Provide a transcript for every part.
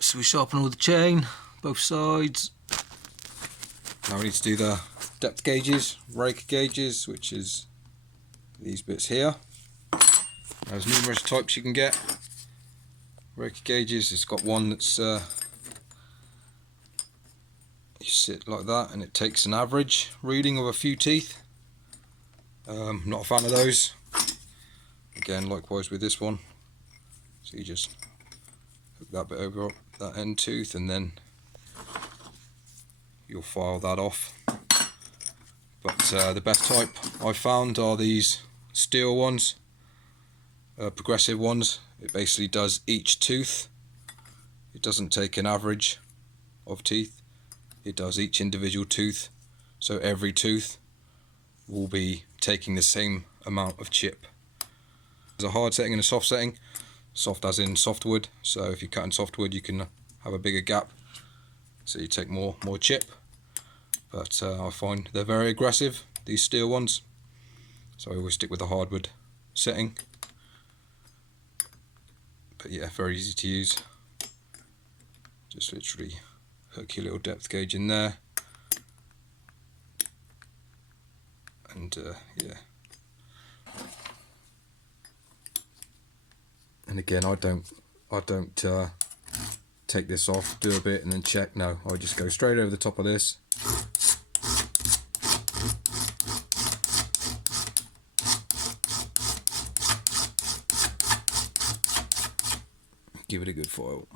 Right, so we sharpen all the chain, both sides. Now we need to do the depth gauges, Raker gauges, which is these bits here. There's numerous types you can get. Raker gauges, it's got one that's you sit like that and it takes an average reading of a few teeth. Not a fan of those. Again, likewise with this one. So you just hook that bit over that end tooth and then you'll file that off. But the best type I've found are these Stihl ones, progressive ones. It basically does each tooth. It doesn't take an average of teeth. It does each individual tooth. So every tooth will be taking the same amount of chip. There's a hard setting and a soft setting. Soft as in softwood. So if you're cutting softwood, you can have a bigger gap, so you take more chip. But I find they're very aggressive, these Stihl ones. So I always stick with the hardwood setting. But yeah, very easy to use. Just literally hook your little depth gauge in there, and yeah. And again, I don't take this off, do a bit, and then check. No, I just go straight over the top of this. Give it a good file.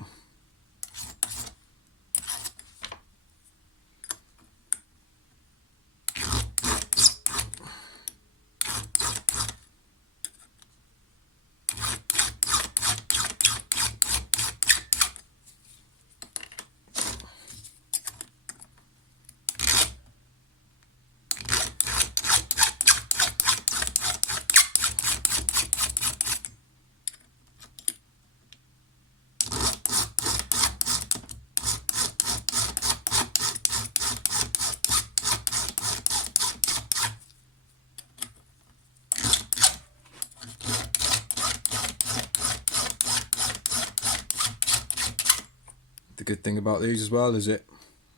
The good thing about these as well is it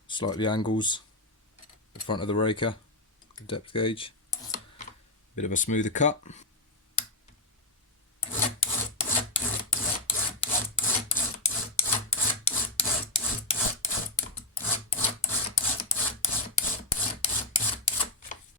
slightly angles the front of the Raker, the depth gauge, bit of a smoother cut.